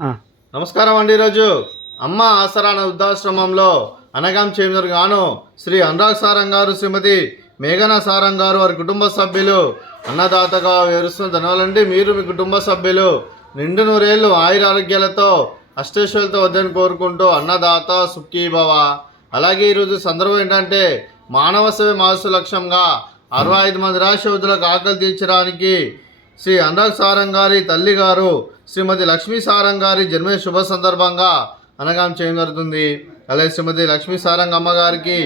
నమస్కారం అండి. ఈరోజు అమ్మ ఆసరాన వృద్ధాశ్రమంలో అనగాం చేంజర్ గాను శ్రీ అనురాగ్ సారంగ్ గారు, శ్రీమతి మేఘనా సారంగ్ గారు, వారి కుటుంబ సభ్యులు అన్నదాతగా వేరుస్తున్న ధన్యవాదాలండి. మీరు మీ కుటుంబ సభ్యులు నిండు నూరేళ్లు ఆయురారోగ్యాలతో అష్టైశ్వర్యాలతో వద్దని కోరుకుంటూ అన్నదాత సుఖీభవ. అలాగే ఈరోజు సందర్భం ఏంటంటే మానవ సేవ మాసు లక్ష్యంగా 65 మంది రాష్ట్రవృద్ధులకు ఆకలి తీర్చడానికి శ్రీ అనురాగ్ సారంగ్ గారి తల్లి గారు శ్రీమతి లక్ష్మీ సారంగ్ గారి జన్మ శుభ సందర్భంగా అనగాం చేయడం జరుగుతుంది. అలాగే శ్రీమతి లక్ష్మీ సారంగ్ అమ్మగారికి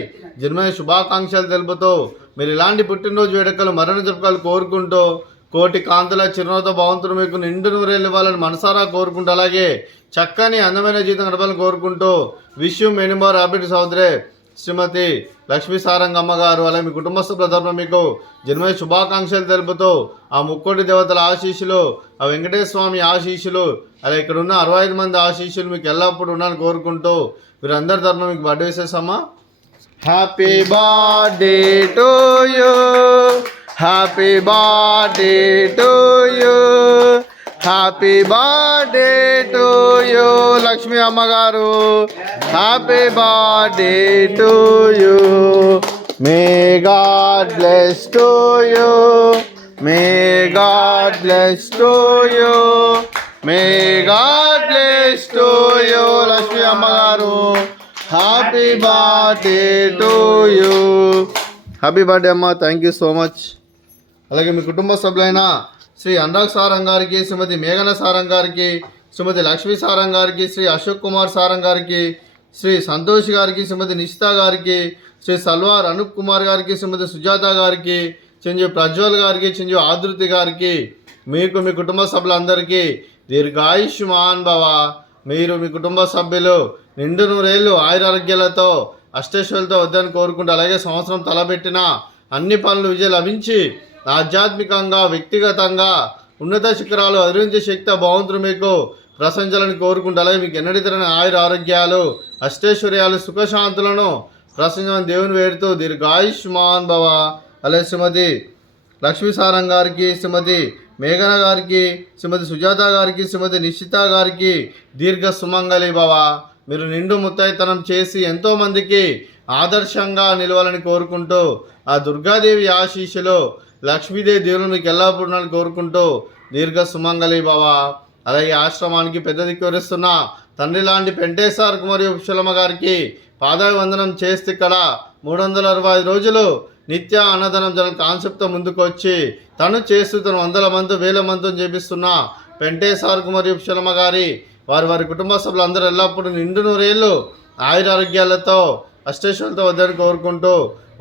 జన్మ శుభాకాంక్షలు తెలుపుతూ మీరు ఇలాంటి పుట్టినరోజు వేడుకలు మరణ జరుపుకలు కోరుకుంటూ కోటి కాంతుల చిరునవ్వుతో భగవంతుడు మీకు నిండు నూరేళ్ళు ఇవ్వాలని మనసారా కోరుకుంటూ అలాగే చక్కని అందమైన జీవితం గడపాలని కోరుకుంటూ wish you many more happy సహోదరే శ్రీమతి లక్ష్మీ సారంగ్ అమ్మగారు అలాగే మీ కుటుంబ సభ్యుల తరపున మీకు జన్మ శుభాకాంక్షలు తెలుపుతూ ఆ ముక్కోటి దేవతల ఆశీస్సులు, ఆ వెంకటేశ్వర స్వామి ఆశీస్సులు, అలాగే ఇక్కడ ఉన్న 65 మంది ఆశీస్సులు మీకు ఎల్లప్పుడూ ఉన్నాను కోరుకుంటూ వీరందరి తరపున మీకు బర్త్డే విశేషమ్మా. Happy birthday to you, happy birthday to you, happy birthday to you Lakshmi అమ్మగారు, happy birthday to you. May God bless to you, may God bless to you, may God bless to you Lakshmi అమ్మగారు, happy birthday to you. Happy birthday అమ్మ, thank you so much. అలాగే మీ కుటుంబ సభ్యులైన శ్రీ అనురాగ్ సారంగ్ గారికి, శ్రీమతి మేఘన సారంగ్ గారికి, శ్రీమతి లక్ష్మీ సారంగ్ గారికి, శ్రీ అశోక్ కుమార్ సారంగ్ గారికి, శ్రీ సంతోష్ గారికి, శ్రీమతి నిషిత గారికి, శ్రీ సల్వార్ అనూప్ కుమార్ గారికి, శ్రీమతి సుజాత గారికి, చిరంజీవి ప్రజ్వల్ గారికి, చిరంజీవి ఆదృతి గారికి, మీకు మీ కుటుంబ సభ్యులందరికీ దీర్ఘాయుష్మాన్ భవ. మీరు మీ కుటుంబ సభ్యులు నిండు నూరేళ్ళు ఆయురారోగ్యాలతో అష్టైశ్వర్యాలతో వద్దని కోరుకుంటూ అలాగే సంవత్సరం తలబెట్టిన అన్ని పనులు విజయం లభించి ఆధ్యాత్మికంగా వ్యక్తిగతంగా ఉన్నత శిఖరాలు అధిరించే శక్తి భగవంతుడు మీకు ప్రశంసాలని కోరుకుంటూ అలాగే మీకు ఎన్నడితరని ఆయుర ఆరోగ్యాలు అష్టైశ్వర్యాలు సుఖశాంతులను ప్రశంసని దేవుని వేడుతూ దీర్ఘాయుష్మాన్ భవ. అలాగే శ్రీమతి లక్ష్మీ సారంగ్ గారికి, శ్రీమతి మేఘన గారికి, శ్రీమతి సుజాత గారికి, శ్రీమతి నిశ్చిత గారికి దీర్ఘ సుమంగళి భవ. మీరు నిండు ముత్తైతనం చేసి ఎంతోమందికి ఆదర్శంగా నిలవాలని కోరుకుంటూ ఆ దుర్గాదేవి ఆశీస్సులు లక్ష్మీదేవి దేవుని మీకు ఎల్లప్పుడూ కోరుకుంటూ దీర్ఘ సుమంగళి భవ. అలాగే ఆశ్రమానికి పెద్ద దిక్కువరిస్తున్న తండ్రి లాంటి పెంటేశ్వర మరియు ఉప్సలమ్మ గారికి పాదాభివందనం చేస్తే ఇక్కడ 365 రోజులు నిత్య అన్నదానం జనం కాన్సెప్ట్తో ముందుకు వచ్చి తను చేస్తూ తను 100 మంది 1000 మందితో చేపిస్తున్న పెంటేశ్వర మరియు ఉప్సలమ్మ గారి వారి కుటుంబ సభ్యులందరూ ఎల్లప్పుడూ నిండు నూరేళ్ళు ఆయురారోగ్యాలతో అష్టైశ్వర్యాలతో వద్దని కోరుకుంటూ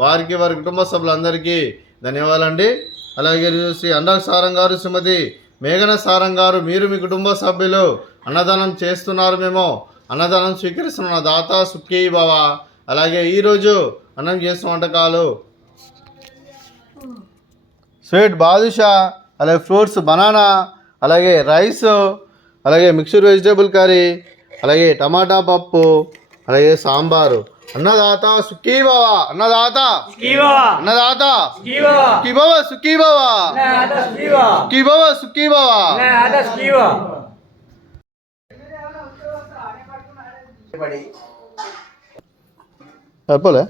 వారి కుటుంబ సభ్యులందరికీ ధన్యవాదాలండి. అలాగే శ్రీ అనురాగ్ సారంగ్ గారు, శ్రీమతి మేఘన సారంగ్ గారు, మీరు మీ కుటుంబ సభ్యులు అన్నదానం చేస్తున్నారు, మేము అన్నదానం స్వీకరిస్తున్న దాత సుఖీ భవ. అలాగే ఈరోజు అన్నం చేస్తున్న వంటకాలు స్వీట్ బాదుషా, అలాగే ఫ్రూట్స్ బనానా, అలాగే రైస్, అలాగే మిక్స్డ్ వెజిటేబుల్ కర్రీ, అలాగే టమాటా పప్పు, అలాగే సాంబారు. అన్నదాత సుఖీ భవ, అన్నదాత అన్నదాత సుఖీ భవ, సుఖీ భవ, సుఖీ భవ, సుఖీ భవ. చెప్పలే